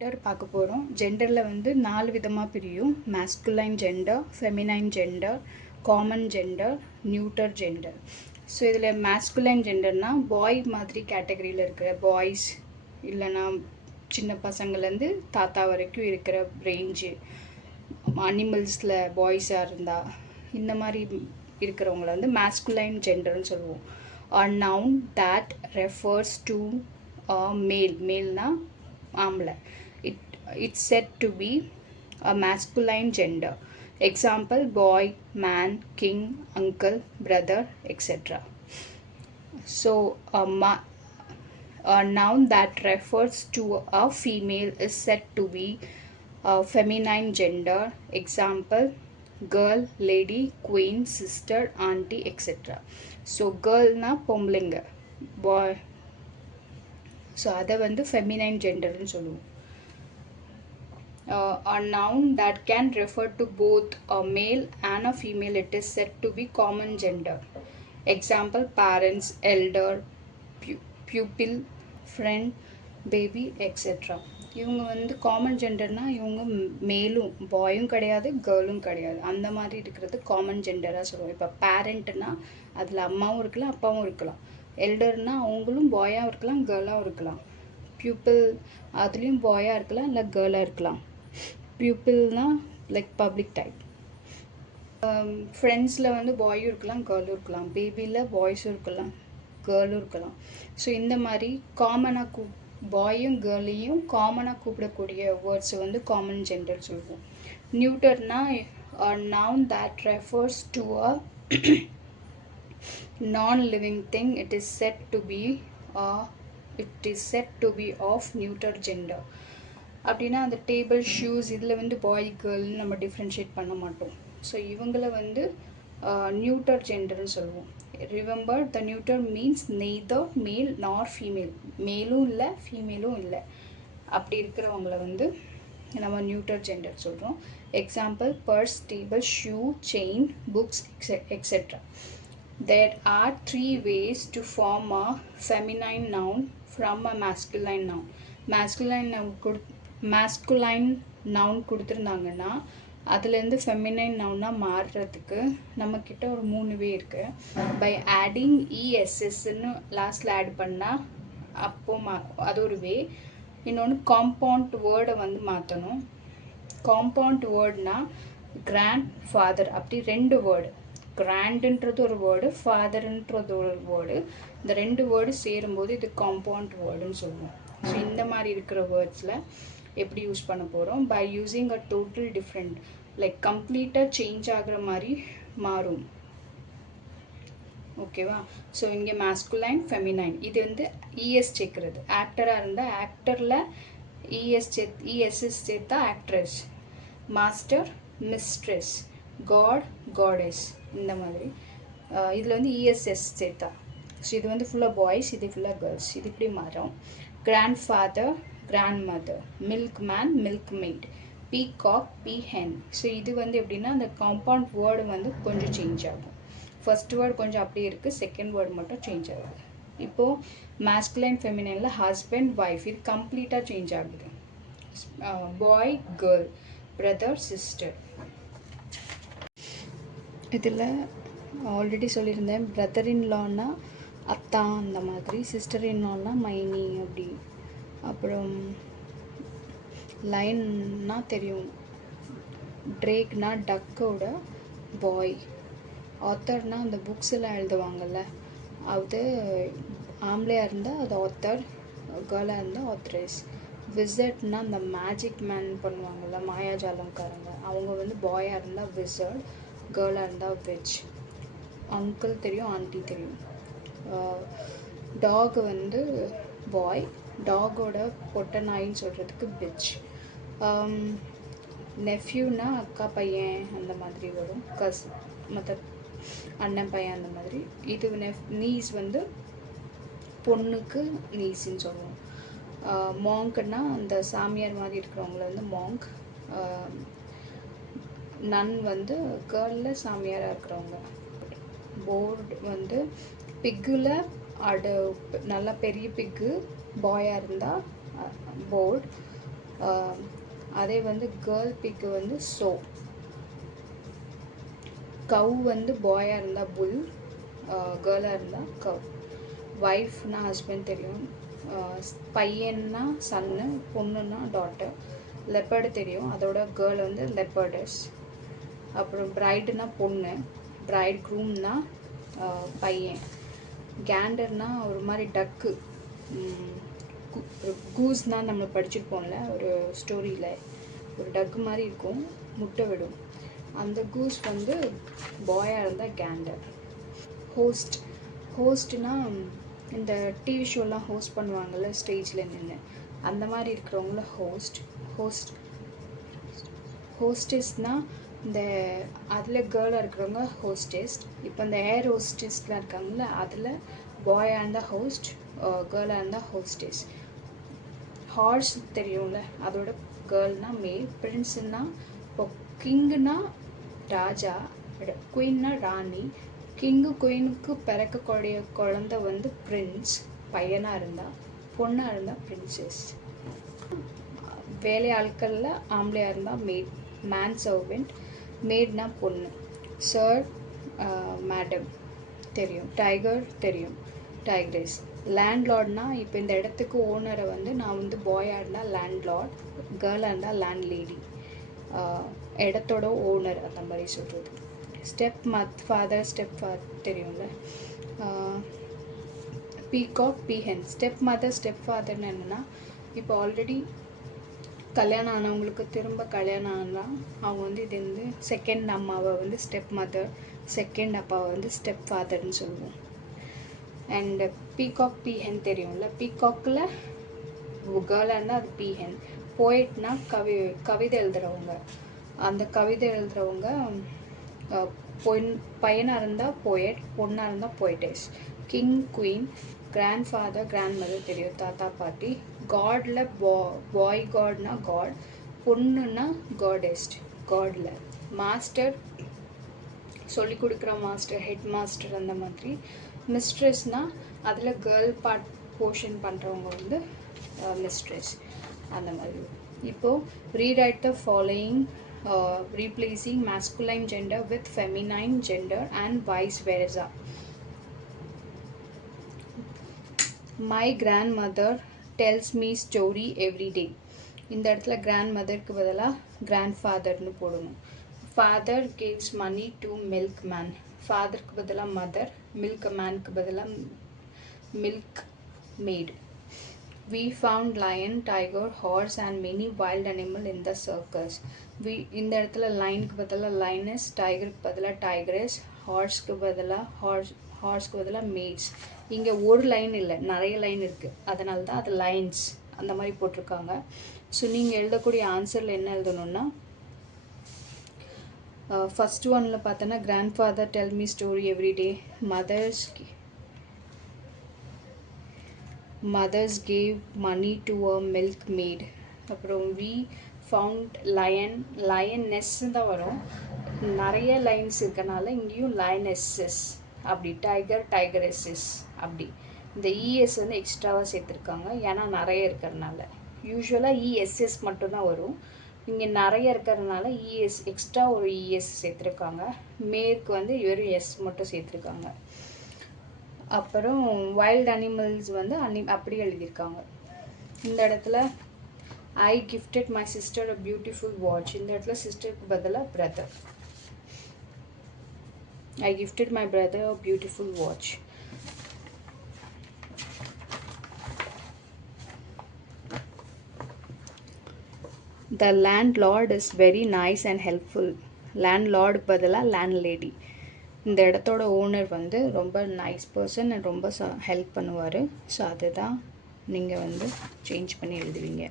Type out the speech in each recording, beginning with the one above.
Gender பார்க்க போகிறோம். ஜெண்டரில் வந்து 4 விதமாக பிரியும். Masculine gender, feminine gender, common gender, நியூட்டர் gender. So இதில் மேஸ்குலைன் ஜெண்டர்னால் பாய் மாதிரி கேட்டகரியில் இருக்கிற பாய்ஸ், இல்லைன்னா சின்ன பசங்கள்லேருந்து தாத்தா வரைக்கும் இருக்கிற ரேஞ்சு, அனிமல்ஸில் பாய்ஸாக இருந்தால் இந்த மாதிரி இருக்கிறவங்கள வந்து மேஸ்குலைன் ஜெண்டர்னு சொல்லுவோம். A noun that refers to a male, மேல்னா ஆம்பளை, it's said to be a masculine gender. Example: boy, man, king, uncle, brother, etc. So a noun that refers to a female is said to be a feminine gender. Example: girl, lady, queen, sister, auntie, etc. So girl na பொம்பளைங்க, boy, so அதை வந்து feminine genderன்னு சொல்லுவோம். A noun that can refer to both a male and a female, it is said to be common gender. Example: parents, elder, pupil, friend, baby, etc. இவங்க வந்து common ஜெண்டர்னா இவங்க மேலும் பாயும் கிடையாது கேர்ளும் கிடையாது, அந்த மாதிரி இருக்கிறது காமன் ஜெண்டராக சொல்லுவோம். இப்போ பேரண்ட்னா அதில் அம்மாவும் இருக்கலாம் அப்பாவும் இருக்கலாம். எல்டர்னா அவங்களும் பாயாக இருக்கலாம் கேர்ளாகவும் இருக்கலாம். பியூப்பிள் அதுலேயும் பாயாக இருக்கலாம் இல்லை கேர்ளாக இருக்கலாம். பியூப்பிள்னா லைக் பப்ளிக் டைப். ஃப்ரெண்ட்ஸில் வந்து பாயும் இருக்கலாம் கேர்ளும் இருக்கலாம். பேபியில் பாய்ஸும் இருக்கலாம் கேர்ளும் இருக்கலாம். ஸோ இந்த மாதிரி காமனாக பாயும் கேர்ளையும் காமனாக கூப்பிடக்கூடிய வேர்ட்ஸை வந்து காமன் ஜெண்டர் சொல்லுவோம். நியூட்டர்னா a noun that refers to a non-living thing. It is said to be of neuter gender. அப்படின்னா அந்த டேபிள், ஷூஸ் இதில் வந்து பாய் கேர்ள்னு நம்ம டிஃப்ரென்ஷியேட் பண்ண மாட்டோம். ஸோ இவங்கள வந்து நியூட்டர் ஜெண்டர்னு சொல்லுவோம். ரிமெம்பர், த நியூட்டர் மீன்ஸ் நெய்தர் மேல் நார் ஃபீமேல், மேலும் இல்லை ஃபீமேலும் இல்லை, அப்படி இருக்கிறவங்கள வந்து நம்ம நியூட்டர் ஜெண்டர் சொல்கிறோம். Example: purse, table, shoe, chain, books, etcetera. There are 3 ways to form a feminine noun from a masculine noun. masculine noun கொடுத்துருந்தாங்கன்னா அதுலேருந்து ஃபெமினைன் நவுனாக மாறுறதுக்கு நம்மக்கிட்ட ஒரு 3 வே இருக்குது. பை ஆடிங் இஎஸ்எஸ்ன்னு லாஸ்ட்டில் ஆட் பண்ணால் அப்போ அது ஒரு வே. இன்னொன்று காம்பவுண்ட் வேர்டை வந்து மாற்றணும். காம்பவுண்ட் வேர்ட்னா கிராண்ட் ஃபாதர், அப்படி 2 வேர்டு, கிராண்டுன்றது ஒரு வேர்டு, ஃபாதர்ன்றது ஒரு வேர்டு, இந்த 2 வேர்டு சேரும்போது இது காம்பவுண்ட் வேர்டுன்னு சொல்லுவோம். ஸோ இந்த மாதிரி இருக்கிற வேர்ட்ஸில் எப்படி யூஸ் பண்ண போகிறோம்? By using a total different, like கம்ப்ளீட்டாக சேஞ்ச் ஆகிற மாதிரி மாறும். ஓகேவா? ஸோ இங்கே மேஸ்குலைன், ஃபெமினைன், இது வந்து இஎஸ் சேர்க்குறது. ஆக்டராக இருந்தால் ஆக்டரில் இஎஸ்எஸ் சேர்த்தா ஆக்ட்ரஸ், மாஸ்டர், மிஸ்ட்ரெஸ், காட், காடஸ், இந்த மாதிரி. இதில் வந்து இஎஸ்எஸ் சேர்த்தா. ஸோ இது வந்து ஃபுல்லாக பாய்ஸ், இது ஃபுல்லாக கேர்ள்ஸ், இது இப்படி மாறும். Grandfather, grandmother, milkman, milkmaid, peacock, peahen. So இது வந்து எப்படின்னா அந்த காம்பவுண்ட் வேர்டு வந்து கொஞ்சம் சேஞ்ச் ஆகும். ஃபர்ஸ்ட் வேர்டு கொஞ்சம் அப்படியே இருக்குது, செகண்ட் வேர்டு மட்டும் சேஞ்ச் ஆகுது. இப்போது மேஸ்குலைன் ஃபெமினைனில் ஹஸ்பண்ட், ஒய்ஃப், இது கம்ப்ளீட்டாக சேஞ்ச் ஆகுது. பாய், கேர்ள், பிரதர், சிஸ்டர். இதில் ஆல்ரெடி சொல்லியிருந்தேன், பிரதர் இன்லான்னா அத்தா அந்த மாதிரி, சிஸ்டர் இன்லான்னா மைனி அப்படி. அப்புறம் லைன்னா தெரியும், ட்ரேக்னா டக்கோட பாய். ஆத்தர்னா அந்த புக்ஸ் எல்லாம் எழுதுவாங்கள்ல, அது ஆம்பளையாக இருந்தால் அது ஆத்தர், கேர்ளாக இருந்தால் ஆத்தரஸ். விசர்ட்னா அந்த மேஜிக் மேன் பண்ணுவாங்கள்ல, மாயாஜாலம்காரங்க, அவங்க வந்து பாயாக இருந்தால் விசர்ட், கேர்ளாக இருந்தால் விச். அங்கிள் தெரியும், ஆண்டி தெரியும். டாக் வந்து பாய், டாகோட பொட்டை நாயின்னு சொல்கிறதுக்கு பிச். நெஃப்யூனா அக்கா பையன் அந்த மாதிரி வரும், மற்ற அண்ணன் பையன் அந்த மாதிரி. இது நீஸ் வந்து பொண்ணுக்கு நீஸ்ன்னு சொல்லுவோம். மாங்க்னா அந்த சாமியார் மாதிரி இருக்கிறவங்கள வந்து மாங்க். நன் வந்து கேர்ளில் சாமியாராக இருக்கிறவங்க. போர்டு வந்து பிக்கில் நல்லா பெரிய பிக்கு பாயாக இருந்தால் போர்ட். அதே வந்து கேர்ள் பிக்கு வந்து சோ. கவ் வந்து பாயாக இருந்தால் புல், கேர்ளாக இருந்தால் கவ். ஒய்ஃப்னா ஹஸ்பண்ட் தெரியும், பையன்னா சன்னு, பொண்ணுன்னா டாட்டர். லெப்பர்டு தெரியும், அதோட கேர்ள் வந்து லெப்பர்டஸ். அப்புறம் பிரைடுனா பொண்ணு, பிரைட் க்ரூம்னா பையன். கேண்டர்னா ஒரு மாதிரி டக்கு, கூஸ்னால் நம்ம படிச்சிருப்போம்ல ஒரு ஸ்டோரியில், ஒரு டக்கு மாதிரி இருக்கும், முட்டை விடும். அந்த கூஸ் வந்து பாயாக இருந்தால் கேண்டர். ஹோஸ்ட், ஹோஸ்ட்னா இந்த டிவி ஷோலாம் ஹோஸ்ட் பண்ணுவாங்கள்ல ஸ்டேஜில் நின்று, அந்த மாதிரி இருக்கிறவங்கள ஹோஸ்ட். ஹோஸ்டஸ்னால் இந்த அதில் கேர்ளாக இருக்கிறவங்க ஹோஸ்டெஸ்ட். இப்போ இந்த ஏர் ஹோஸ்டஸ்லாம் இருக்காங்கள்ல, அதில் பாயாக இருந்தால் ஹோஸ்ட், கேர்ளாக இருந்தால் ஹோஸ்டஸ். ஹார்ஸ் தெரியும்ல, அதோட கேர்ள்னா மேல். பிரின்ஸுன்னா இப்போ கிங்குனா ராஜா, குயின்னா ராணி. கிங்கு குயினுக்கு பிறக்கக்கூடிய குழந்தை வந்து பிரின்ஸ் பையனாக இருந்தால், பொண்ணாக இருந்தால் பிரின்சஸ். வேலையாட்களில் ஆம்பளையாக இருந்தால் மேட், மேன் சர்வெண்ட். மேட்னா பொண்ணு. சர், மேடம் தெரியும். டைகர் தெரியும், டைக்ரஸ். லேண்ட்லார்ட்னா இப்போ இந்த இடத்துக்கு ஓனரை வந்து நான் வந்து பாயாக இருந்தால் லேண்ட்லார்ட், கேர்ளாக இருந்தால் லேண்ட்லேடி, இடத்தோட ஓனர் அந்த மாதிரி சொல்கிறது. ஸ்டெப் ஃபாதர், ஸ்டெப் ஃபாதர் தெரியும்ல. Peacock, peahen. Stepmother, step ஃபாதர்னு என்னென்னா, இப்போ ஆல்ரெடி கல்யாணம் ஆனவங்களுக்கு திரும்ப கல்யாணம் ஆனால் அவங்க வந்து இது வந்து செகண்ட் அம்மாவை வந்து ஸ்டெப் மதர், செகண்ட் அப்பாவை வந்து ஸ்டெப் ஃபாதர்னு சொல்லுவோம். அண்டு பீகாக், பீஹென் தெரியும்ல. பீகாக்கில் கேர்ளாக இருந்தால் அது பீஹென். போயட்னா கவிதை எழுதுகிறவங்க, அந்த கவிதை எழுதுகிறவங்க பையனாக இருந்தால் போயட், பொண்ணாக இருந்தால் poetess. King, queen. Grandfather, grandmother தெரியும், தாத்தா பாட்டி. காடில் பாய் காட்னா காட், பொண்ணுன்னா காடெஸ்ட், காடில். மாஸ்டர் சொல்லிக் கொடுக்குற மாஸ்டர், ஹெட் மாஸ்டர் அந்த மாதிரி. மிஸ்ட்ரெஸ்னால் அதில் கேர்ள் பார்ட் போர்ஷன் பண்ணுறவங்க வந்து மிஸ்ட்ரெஸ் அந்த மாதிரி. இப்போது rewrite the following replacing masculine gender with feminine gender and vice versa. My grandmother tells me story every day. இந்த இடத்துல grandmotherக்கு பதிலாக grandfatherனு போடணும். Father gives money to milkman. Fatherக்கு பதிலாக mother, milkmanக்கு பதிலாக milk maid. We found lion, tiger, horse and many wild animal in the circus. இந்த இடத்துல லைனுக்கு பதிலாக லைனஸ், டைகருக்கு பதிலாக டைகரஸ், ஹார்ஸ்க்கு பதிலாக மேட்ஸ். இங்கே ஒரு லைன் இல்லை, நிறைய லைன் இருக்குது, அதனால தான் அது லைன்ஸ் அந்த மாதிரி போட்டிருக்காங்க. ஸோ நீங்கள் எழுதக்கூடிய ஆன்சரில் என்ன எழுதணுன்னா, ஃபஸ்ட் ஒனில் பார்த்தோன்னா grandfather tell me story every day. Mothers gave money to a milkmaid. அப்புறம் வி ஃபவுண்ட் லயன், லயன்னெஸ்ஸு தான் வரும், நிறைய லைன்ஸ் இருக்கனால இங்கேயும் லயனெஸ்ஸஸ் அப்படி. டைகர், டைகரஸஸ் அப்படி. இந்த இஎஸ் வந்து எக்ஸ்ட்ராவாக சேர்த்துருக்காங்க, ஏன்னா நிறைய இருக்கிறதுனால. யூஸ்வலாக இஎஸ்எஸ் மட்டும்தான் வரும், இங்கே நிறைய இருக்கிறதுனால இஎஸ் எக்ஸ்ட்ரா ஒரு இஎஸ் சேர்த்துருக்காங்க. மேற்கு வந்து வெறும் எஸ் மட்டும் சேர்த்துருக்காங்க. அப்புறம் வைல்ட் அனிமல்ஸ் வந்து அப்படி எழுதியிருக்காங்க. இந்த இடத்துல I gifted my sister a beautiful watch. இந்த இடத்துல சிஸ்டருக்கு பதிலாக brother. I gifted my brother a beautiful watch. The landlord is very nice and helpful. Landlord பதிலாக landlady. இந்த இடத்தோட ஓனர் வந்து ரொம்ப நைஸ் பர்சன், ரொம்ப ஹெல்ப் பண்ணுவார். ஸோ அதுதான் நீங்கள் வந்து சேஞ்ச் பண்ணி எழுதுவீங்க.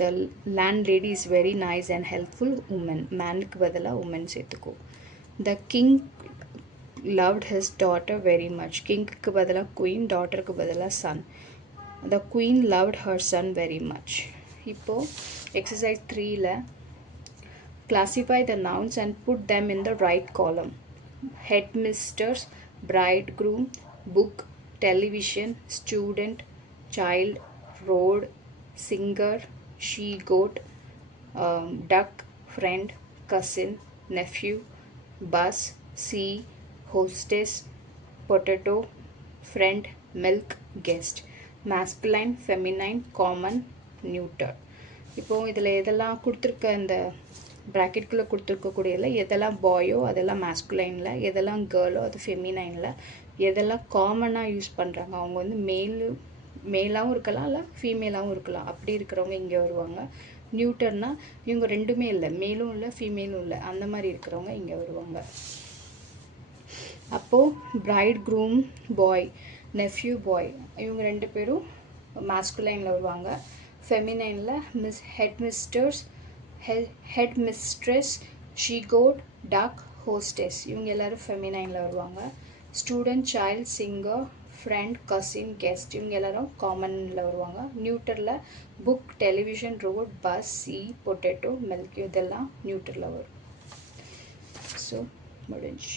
The landlady is very nice and helpful woman. மேனுக்கு பதிலாக உமன் சேர்த்துக்கோ. The king loved his daughter very much. கிங்க்கு பதிலாக குயின், டாட்டருக்கு பதிலாக son. The queen loved her son very much. இப்போது எக்ஸசைஸ் 3ல் classify the nouns and put them in the right column. Headmisters, bridegroom, book, television, student, child, road, singer, she goat, duck, friend, cousin, nephew, bus, sea, hostess, potato, friend, milk, guest. Masculine, feminine, common, neuter. இப்போ இதில் எதெல்லாம் கொடுத்துருக்க இந்த ப்ராக்கெட்குள்ளே கொடுத்துருக்கக்கூடியதில் எதெல்லாம் பாயோ அதெல்லாம் மேஸ்குலைனில், எதெல்லாம் கேர்ளோ அது ஃபெமினைனில், எதெல்லாம் காமனாக யூஸ் பண்ணுறாங்க அவங்க வந்து மேலாகவும் இருக்கலாம் இல்லை ஃபீமேலாகவும் இருக்கலாம், அப்படி இருக்கிறவங்க இங்கே வருவாங்க. நியூட்டர்னா இவங்க ரெண்டுமே இல்லை, மேலும் இல்லை ஃபீமேலும் இல்லை, அந்த மாதிரி இருக்கிறவங்க இங்கே வருவாங்க. அப்போது பிரைட் க்ரூம் பாய், நெஃப்யூ பாய், இவங்க ரெண்டு பேரும் மேஸ்குலைனில் வருவாங்க. ஃபெமினைனில் ஹெட் மிஸ்ட்ரெஸ், ஷீ கோட், டக், ஹோஸ்டெஸ், இவங்க எல்லோரும் ஃபெமினைனில் வருவாங்க. Student, child, singer, friend, cousin, guest, இவங்க எல்லோரும் காமனில் வருவாங்க. நியூட்டரில் புக், டெலிவிஷன், ரோட், பஸ், சீ, பொட்டேட்டோ, மில்க், இதெல்லாம் நியூட்டரில் வரும். ஸோ முடிஞ்சு.